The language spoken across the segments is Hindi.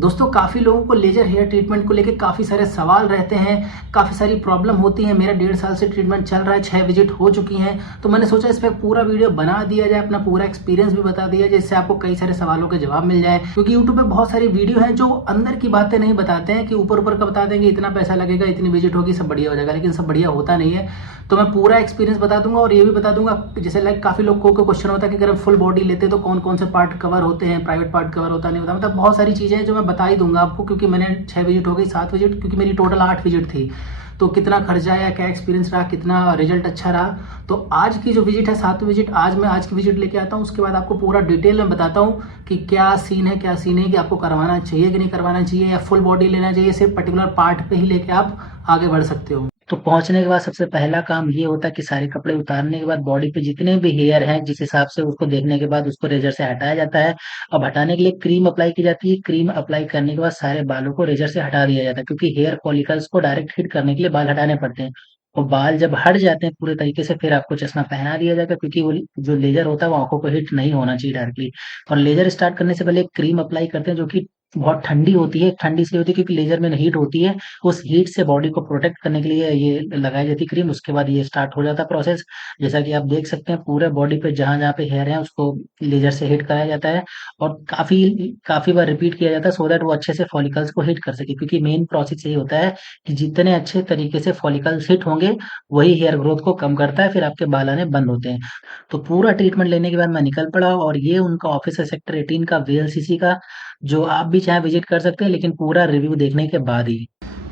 दोस्तों काफ़ी लोगों को लेजर हेयर ट्रीटमेंट को लेके काफ़ी सारे सवाल रहते हैं, काफ़ी सारी प्रॉब्लम होती है। मेरा 1.5 साल से ट्रीटमेंट चल रहा है, 6 विजिट हो चुकी हैं। तो मैंने सोचा इस पर पूरा वीडियो बना दिया जाए, अपना पूरा एक्सपीरियंस भी बता दिया जाए, जिससे आपको कई सारे सवालों के जवाब मिल जाए। क्योंकि यूट्यूब पे बहुत सारी वीडियो हैं जो अंदर की बातें नहीं बताते हैं, कि ऊपर ऊपर का बता देंगे इतना पैसा लगेगा, इतनी विजिट होगी, सब बढ़िया हो जाएगा, लेकिन सब बढ़िया होता नहीं है। तो मैं पूरा एक्सपीरियंस बता दूंगा और ये भी बता दूंगा, जैसे लाइक काफ़ी लोगों को क्वेश्चन होता है कि अगर फुल बॉडी लेते तो कौन कौन से पार्ट कवर होते हैं, प्राइवेट पार्ट कवर होता नहीं होता, मतलब बहुत सारी चीज़ें हैं जो मैं बता ही दूंगा आपको। क्योंकि मैंने 6 विजिट हो गई, 7 विजिट, क्योंकि मेरी टोटल 8 विजिट थी। तो कितना खर्चा आया, क्या एक्सपीरियंस रहा, कितना रिजल्ट अच्छा रहा। तो आज की जो विजिट है, 7 विजिट, आज मैं आज की विजिट लेके आता हूँ। उसके बाद आपको पूरा डिटेल में बताता हूँ कि क्या सीन है, क्या सीन है, कि आपको करवाना चाहिए कि नहीं करवाना चाहिए, या फुल बॉडी लेना चाहिए, सिर्फ पर्टिकुलर पार्ट पे ही लेके आप आगे बढ़ सकते हो। तो पहुंचने के बाद सबसे पहला काम ये होता है कि सारे कपड़े उतारने के बाद बॉडी पे जितने भी हेयर हैं, जिस हिसाब से उसको देखने के बाद उसको रेजर से हटाया जाता है। अब हटाने के लिए क्रीम अप्लाई की जाती है। क्रीम अप्लाई करने के बाद सारे बालों को रेजर से हटा दिया जाता है, क्योंकि हेयर फॉलिकल्स को डायरेक्ट हिट करने के लिए बाल हटाने पड़ते हैं। और बाल जब हट जाते हैं पूरे तरीके से, फिर आपको चश्मा पहना दिया जाता है, क्योंकि वो जो लेजर होता है वो आंखों को हिट नहीं होना चाहिए डायरेक्टली। और लेजर स्टार्ट करने से पहले एक क्रीम अप्लाई करते हैं जो कि बहुत ठंडी होती है। ठंडी इसलिए होती है क्योंकि लेजर में हीट होती है, उस हीट से बॉडी को प्रोटेक्ट करने के लिए ये लगाई जाती है क्रीम। उसके बाद ये स्टार्ट हो जाता है प्रोसेस। जैसा कि आप देख सकते हैं, पूरे बॉडी पे जहां जहां पे हेयर है उसको लेजर से हिट कराया जाता है, और काफी काफी बार रिपीट किया जाता है, सो दैट वो अच्छे से फॉलिकल्स को हिट कर सके। क्योंकि मेन प्रोसेस यही होता है कि जितने अच्छे तरीके से फॉलिकल्स हिट होंगे, वही हेयर ग्रोथ को कम करता है, फिर आपके बाल आने बंद होते हैं। तो पूरा ट्रीटमेंट लेने के बाद मैं निकल पड़ा, और ये उनका ऑफिस है सेक्टर 18 का, वीएलसीसी का, जो आप भी चाहे विजिट कर सकते हैं, लेकिन पूरा रिव्यू देखने के बाद ही।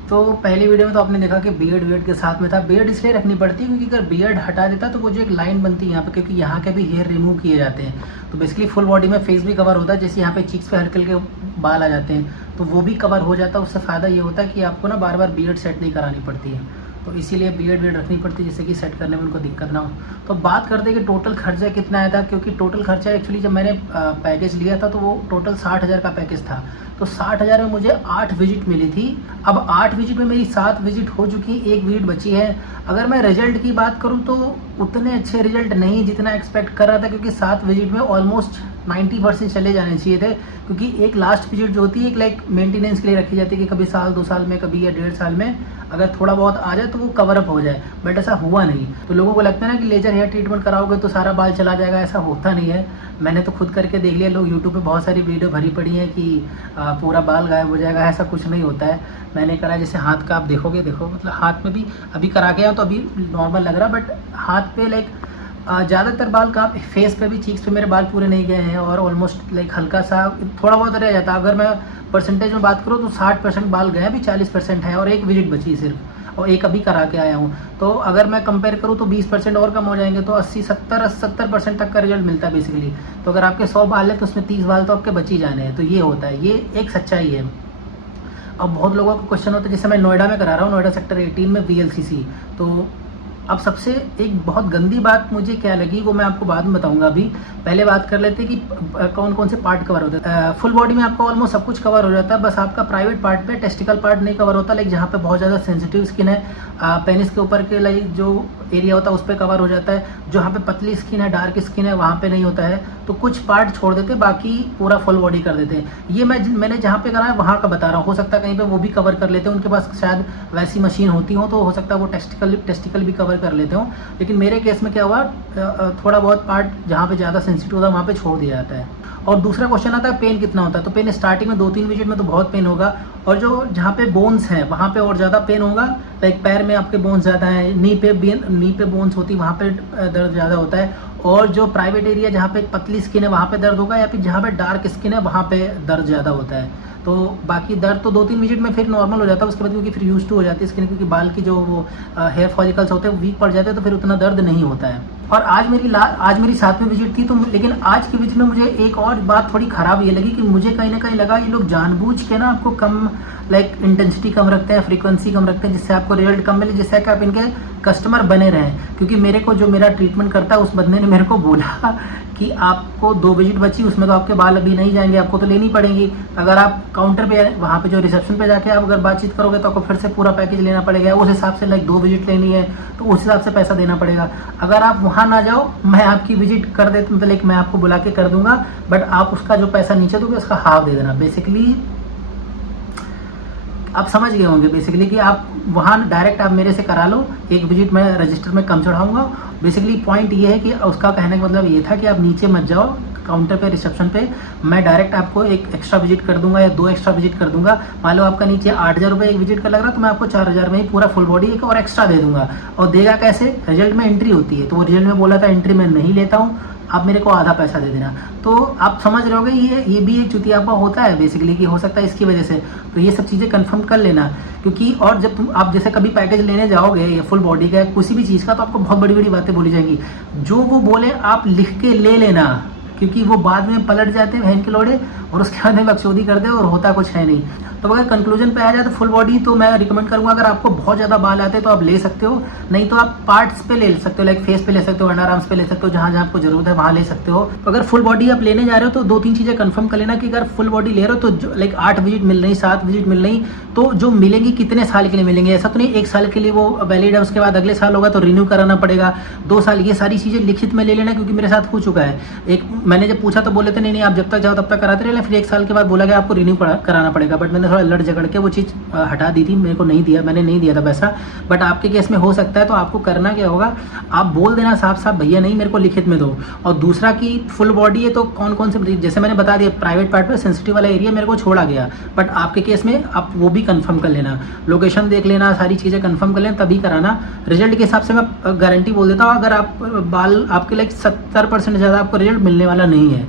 तो पहली वीडियो में तो आपने देखा कि बियर्ड के साथ में था। बियर्ड इसलिए रखनी पड़ती है क्योंकि अगर बियर्ड हटा देता तो वो जो एक लाइन बनती है यहाँ पे, क्योंकि यहाँ के भी हेयर रिमूव किए जाते हैं। तो बेसिकली फुल बॉडी में फेस भी कवर होता है, जैसे यहाँ पे चीक्स पे हल्के हल्के बाल आ जाते हैं, तो वो भी कवर हो जाता है। उससे फ़ायदा ये होता है कि आपको ना बार बार बियर्ड सेट नहीं करानी पड़ती है। तो इसीलिए बियर्ड रखनी पड़ती है, जिससे कि सेट करने में उनको दिक्कत ना हो। तो बात करते हैं कि टोटल खर्चा कितना आया था, क्योंकि टोटल खर्चा एक्चुअली जब मैंने पैकेज लिया था तो वो टोटल 60,000 का पैकेज था। तो 60,000 में मुझे 8 विजिट मिली थी। अब 8 विजिट में मेरी 7 विजिट हो चुकी, 1 विजिट बची है। अगर मैं रिजल्ट की बात करूं तो उतने अच्छे रिजल्ट नहीं जितना एक्सपेक्ट कर रहा था, क्योंकि 7 विजिट में ऑलमोस्ट 90% चले जाने चाहिए थे। क्योंकि एक लास्ट विजिट जो होती है एक लाइक मेंटेनेंस के लिए रखी जाती है, कि कभी साल 2 साल में, कभी या 1.5 साल में अगर थोड़ा बहुत आ जाए तो वो कवर अप हो जाए। बट ऐसा हुआ नहीं। तो लोगों को लगता है ना कि लेजर हेयर ट्रीटमेंट कराओगे तो सारा बाल चला जाएगा, ऐसा होता नहीं है। मैंने तो खुद करके देख लिया। लोग यूट्यूब पे बहुत सारी वीडियो भरी पड़ी है कि पूरा बाल गायब हो जाएगा, ऐसा कुछ नहीं होता है। मैंने करा, जैसे हाथ का आप देखोगे, देखो मतलब हाथ में भी अभी करा गया तो अभी नॉर्मल लग रहा, बट हाथ पे लाइक ज़्यादातर बाल का फेस पे भी, चीक्स पे मेरे बाल पूरे नहीं गए हैं, और ऑलमोस्ट लाइक हल्का सा थोड़ा बहुत रह जाता। अगर मैं परसेंटेज में बात करूँ तो 60% बाल गए, अभी 40% है, और 1 विजिट बची सिर्फ, और 1 अभी करा के आया हूँ। तो अगर मैं कंपेयर करूँ तो 20% और कम हो जाएंगे, तो 80-70% तक का रिजल्ट मिलता है बेसिकली। तो अगर आपके 100 बाल है तो उसमें 30 बाल तो आपके बच ही जाने हैं। तो ये होता है, ये एक सच्चाई है। अब बहुत लोगों का क्वेश्चन होता है, जैसे मैं नोएडा में करा रहा हूँ, नोएडा सेक्टर 18 में वीएलसीसी। तो अब सबसे एक बहुत गंदी बात मुझे क्या लगी वो मैं आपको बाद में बताऊंगा। अभी पहले बात कर लेते हैं कि कौन कौन से पार्ट कवर होते हैं। फुल बॉडी में आपका ऑलमोस्ट सब कुछ कवर हो जाता है, बस आपका प्राइवेट पार्ट पे टेस्टिकल पार्ट नहीं कवर होता, लाइक जहाँ पे बहुत ज़्यादा सेंसिटिव स्किन है, पेनिस के ऊपर के लाइक जो एरिया होता है उस पर कवर हो जाता है। जहाँ पे पतली स्किन है, डार्क स्किन है, वहाँ पे नहीं होता है। तो कुछ पार्ट छोड़ देते, बाकी पूरा फुल बॉडी कर देते हैं। ये मैंने जहाँ पे करा है वहाँ का बता रहा हूँ, हो सकता है कहीं पे वो भी कवर कर लेते हैं, उनके पास शायद वैसी मशीन होती हो, तो हो सकता है वो टेस्टिकल भी कवर कर लेते हो। लेकिन मेरे केस में क्या हुआ, थोड़ा बहुत पार्ट जहाँ पे ज़्यादा सेंसिटिव होता है वहाँ पे छोड़ दिया जाता है। और दूसरा क्वेश्चन आता है पेन कितना होता है। तो पेन स्टार्टिंग में 2-3 विजिट में तो बहुत पेन होगा, और जो जहाँ पे बोन्स हैं वहाँ पे और ज़्यादा पेन होगा। लाइक पैर में आपके बोन्स ज़्यादा है, नी पे बोन्स होती है, वहाँ पे दर्द ज़्यादा होता है। और जो प्राइवेट एरिया जहाँ पे पतली स्किन है वहाँ पे दर्द होगा, या फिर जहाँ पे डार्क स्किन है वहाँ पे दर्द ज़्यादा होता है। तो बाकी दर्द तो 2-3 विजिट में फिर नॉर्मल हो जाता है उसके बाद, क्योंकि फिर यूज टू हो जाती है स्किन, क्योंकि बाल की जो वो हेयर फॉलिकल्स होते हैं वो वीक पड़ जाते हैं, तो फिर उतना दर्द नहीं होता है। और आज मेरी 7वीं विजिट थी। तो लेकिन आज की विजिट में मुझे एक और बात थोड़ी ख़राब ये लगी कि मुझे कहीं ना कहीं लगा ये लोग जानबूझ के ना आपको कम लाइक इंटेंसिटी कम रखते हैं, फ्रीक्वेंसी कम रखते हैं, जिससे आपको रिजल्ट कम मिले, जिससे कि आप इनके कस्टमर बने रहें। क्योंकि मेरे को जो मेरा ट्रीटमेंट करता है उस बंदे ने मेरे को बोला कि आपको 2 विजिट बची, उसमें तो आपके बाल अभी नहीं जाएंगे, आपको तो लेनी पड़ेंगी। अगर आप काउंटर पे वहाँ पे जो रिसेप्शन पे जाके आप अगर बातचीत करोगे तो आपको फिर से पूरा पैकेज लेना पड़ेगा, उस हिसाब से लाइक 2 विजिट लेनी है तो उस हिसाब से पैसा देना पड़ेगा। अगर आप वहाँ ना जाओ, मैं आपकी विजिट कर देता, मतलब मैं आपको बुला के कर दूंगा, बट आप उसका जो पैसा नीचे दोगे उसका हाफ दे देना। बेसिकली आप समझ गए होंगे बेसिकली कि आप वहाँ डायरेक्ट आप मेरे से करा लो, एक विजिट मैं रजिस्टर में कम चढ़ाऊँगा। बेसिकली पॉइंट ये है कि उसका कहने का मतलब ये था कि आप नीचे मत जाओ काउंटर पे, रिसेप्शन पे, मैं डायरेक्ट आपको एक एक्स्ट्रा विजिट कर दूंगा या 2 एक्स्ट्रा विजिट कर दूंगा। मान लो आपका नीचे 8,000 रुपये एक विजिट का लग रहा है, तो मैं आपको 4,000 में ही पूरा फुल बॉडी एक और एक्स्ट्रा दे दूंगा। और देगा कैसे? रिजल्ट में एंट्री होती है, तो वो रिजल्ट में बोला था एंट्री मैं नहीं लेता हूँ, आप मेरे को आधा पैसा दे देना। तो आप समझ रहे होगे ये भी एक चुतियापा होता है बेसिकली, कि हो सकता है इसकी वजह से। तो ये सब चीज़ें कंफर्म कर लेना, क्योंकि और जब आप जैसे कभी पैकेज लेने जाओगे या फुल बॉडी का किसी भी चीज़ का, तो आपको बहुत बड़ी बड़ी बातें बोली जाएंगी। जो वो बोले आप लिख के ले लेना, क्योंकि वो बाद में पलट जाते हैं बहन के लोड़े और उसके बाद में बकचोदी कर दे और होता कुछ है नहीं। तो अगर कंक्लूजन पे आ जाए तो फुल बॉडी तो मैं रिकमेंड करूंगा, अगर आपको बहुत ज़्यादा बाल आते हैं तो आप ले सकते हो, नहीं तो आप पार्ट्स पे ले सकते हो, लाइक फेस पे ले सकते हो, अंडर आर्म्स पे ले सकते हो, जहाँ जहाँ आपको जरूरत है वहाँ ले सकते हो। तो अगर फुल बॉडी आप लेने जा रहे हो तो 2-3 चीज़ें कंफर्म कर लेना कि अगर फुल बॉडी ले रहे हो तो लाइक 8 विजिट मिल रही, 7 विजिट मिल रही, तो जो मिलेंगी कितने साल के लिए मिलेंगे? ऐसा तो नहीं 1 साल के लिए वो वैलिड है, उसके बाद अगले साल होगा तो रिन्यू कराना पड़ेगा 2 साल। ये सारी चीज़ें लिखित में ले लेना, क्योंकि मेरे साथ हो चुका है। एक मैंने जब पूछा तो बोले थे नहीं आप जब तक जाओ तब तक कराते रहे, फिर 1 साल के बाद बोला गया आपको रिन्यू कराना पड़ेगा। बट मैंने थोड़ा लड़ झगड़ के वो चीज़ हटा दी थी, मेरे को नहीं दिया, मैंने नहीं दिया था पैसा। बट आपके केस में हो सकता है, तो आपको करना क्या होगा, आप बोल देना साफ साफ भैया नहीं मेरे को लिखित में दो। और दूसरा कि फुल बॉडी है तो कौन कौन से, जैसे मैंने बता दिया प्राइवेट पार्ट पे सेंसिटिव वाला एरिया मेरे को छोड़ा गया, बट आपके केस में आप वो भी कंफर्म कर लेना, लोकेशन देख लेना, सारी चीज़ें कंफर्म कर लेना, तभी कराना। रिजल्ट के हिसाब से मैं गारंटी बोल देता हूँ, अगर आप बाल आपके लाइक 70% ज़्यादा आपको रिजल्ट मिलने वाला नहीं है।